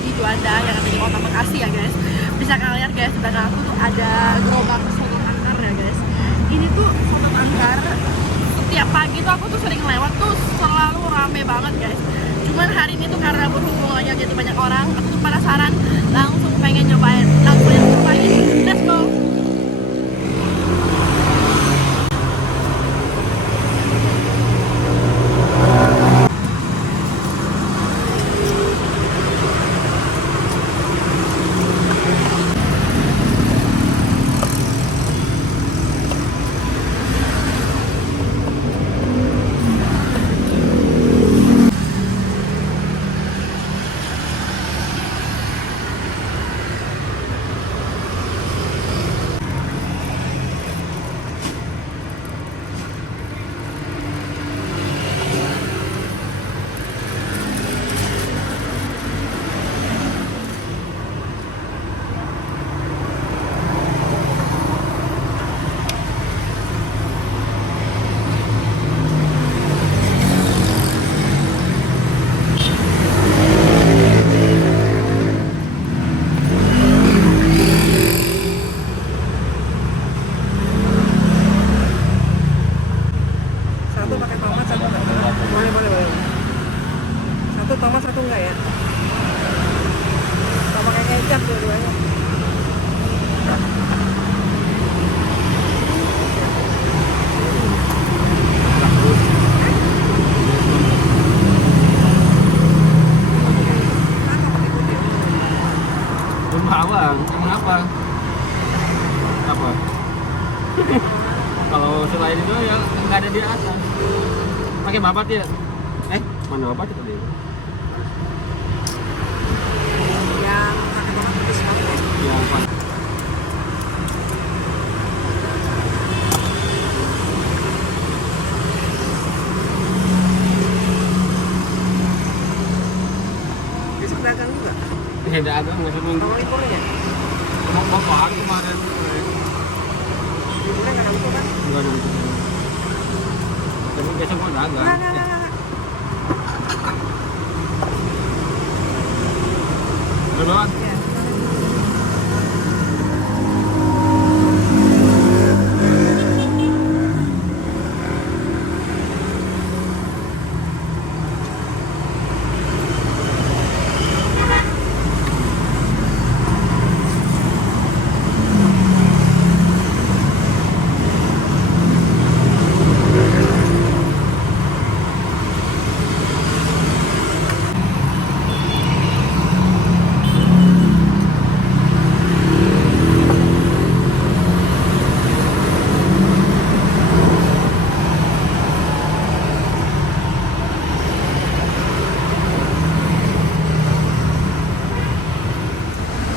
di Juanda yang ada di kota Bekasi ya guys. Bisa kalian lihat guys, di belakang aku tuh ada gerobak soto tangkar ya guys. Ini tuh soto tangkar, setiap pagi tuh aku tuh sering lewat tuh selalu rame banget guys. Cuman hari ini tuh karena berhubung aja jadi banyak orang, aku tuh penasaran, langsung pengen nyobain, langsung yang nyobain. Let's go. Satu pakai tomat, satu enggak? Boleh. Satu tomat, satu enggak ya? Atau pakai kecap dua-duanya? Bawang, emang apa? Apa? Kalau selain itu ya nggak ada di atas. Pakai babat ya? Mana babat itu tadi? Yang pakai tomat pedas banget ya? Yang pas. Besok dagang juga? Tidak ada nggak seminggu. Kalau liburnya? Mau bapak kemarin. Liburnya nggak ada libur kan? Nggak ada. Tapi besok mau dagang. Nggak. Duluan. Ya.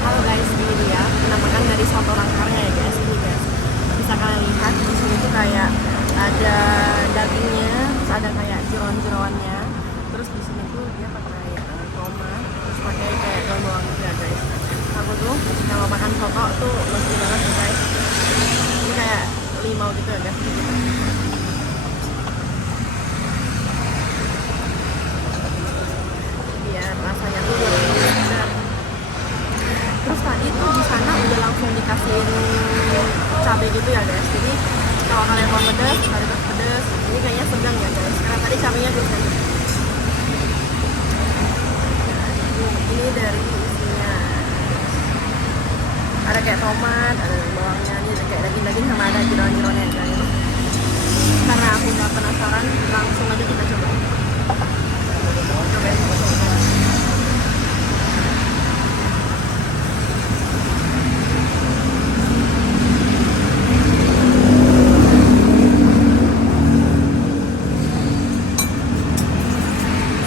Halo guys, ini dia penampakan dari soto tangkarnya ya guys. Ini guys, bisa kalian lihat di sini tuh kayak ada dagingnya, terus ada kayak jeroan-jeroannya. Terus di sini tuh dia pakai tomat, terus pakai kayak daun bawang juga guys. Aku tuh kalau makan soto tuh mesti banget ya guys. Ini kayak limau gitu ya guys. Iya, rasanya tuh bener-bener. Terus tadi tuh di sana udah langsung dikasihin cabai gitu ya guys. Jadi kalau kalian mau pedas, harus pedas. Ini kayaknya sedang ya guys. Karena tadi cabainya belum ada. Ini dari isinya. Ada kayak tomat, ada bawangnya, ini ada kayak daging-daging sama ada jeroan-jeroannya guys. Karena aku udah penasaran, langsung aja kita coba. Cobain.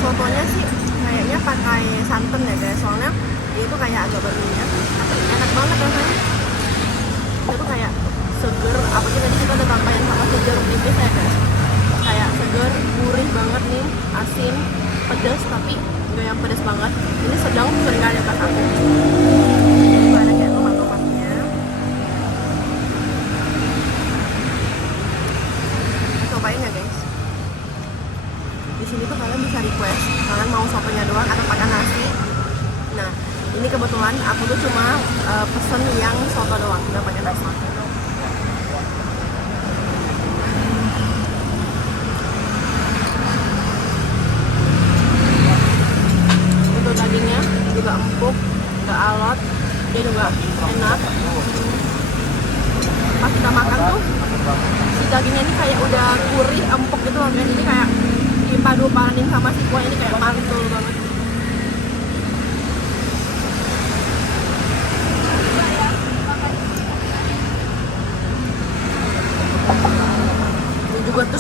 Sotonya sih kayaknya pakai santan ya guys, soalnya dia tuh kayak agak berminyak, enak banget rasanya. Dia tuh kayak seger, apalagi tadi kita udah tambahin sama seger tipis ya guys. Kayak seger, gurih banget nih, asin, pedas tapi nggak yang pedas banget. Ini sedang seringkali pas aku. Ini ada kayak tomat-tomatnya. Cobain ya guys. Di sini tuh kalian bisa request kalian mau sotonya doang atau pakai nasi. Nah, kebetulan aku tuh cuma pesen yang soto doang, nggak pakai nasi. Untuk dagingnya juga empuk, nggak alot, dia juga enak. Pas kita makan tuh si dagingnya ini kayak udah gurih, empuk gitu loh guys. Ini kayak dipadu panin sama si kuah ini kayak mantul banget.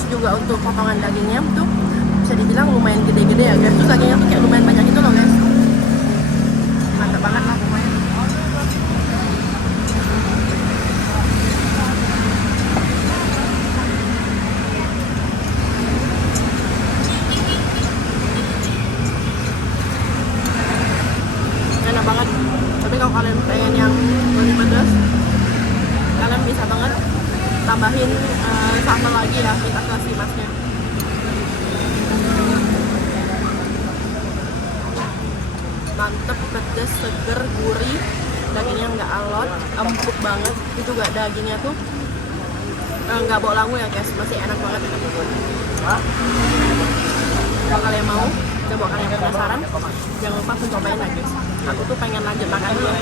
Juga untuk potongan dagingnya tuh bisa dibilang lumayan gede-gede ya guys. Terus dagingnya tuh kayak lumayan banyak itu loh guys. Mantap banget lah pokoknya. Enak banget. Tapi kalau kalian pengen yang lebih pedas, kalian bisa banget tambahin sambal lagi ya, minta ke si masnya. Mantep, pedas, seger, gurih, dagingnya nggak alot, empuk banget. Itu juga dagingnya tuh nggak bau langu ya guys, masih enak banget. Kalau kalian mau coba, kalian penasaran, jangan lupa cobain ya guys. Aku tuh pengen lanjut makan dulu.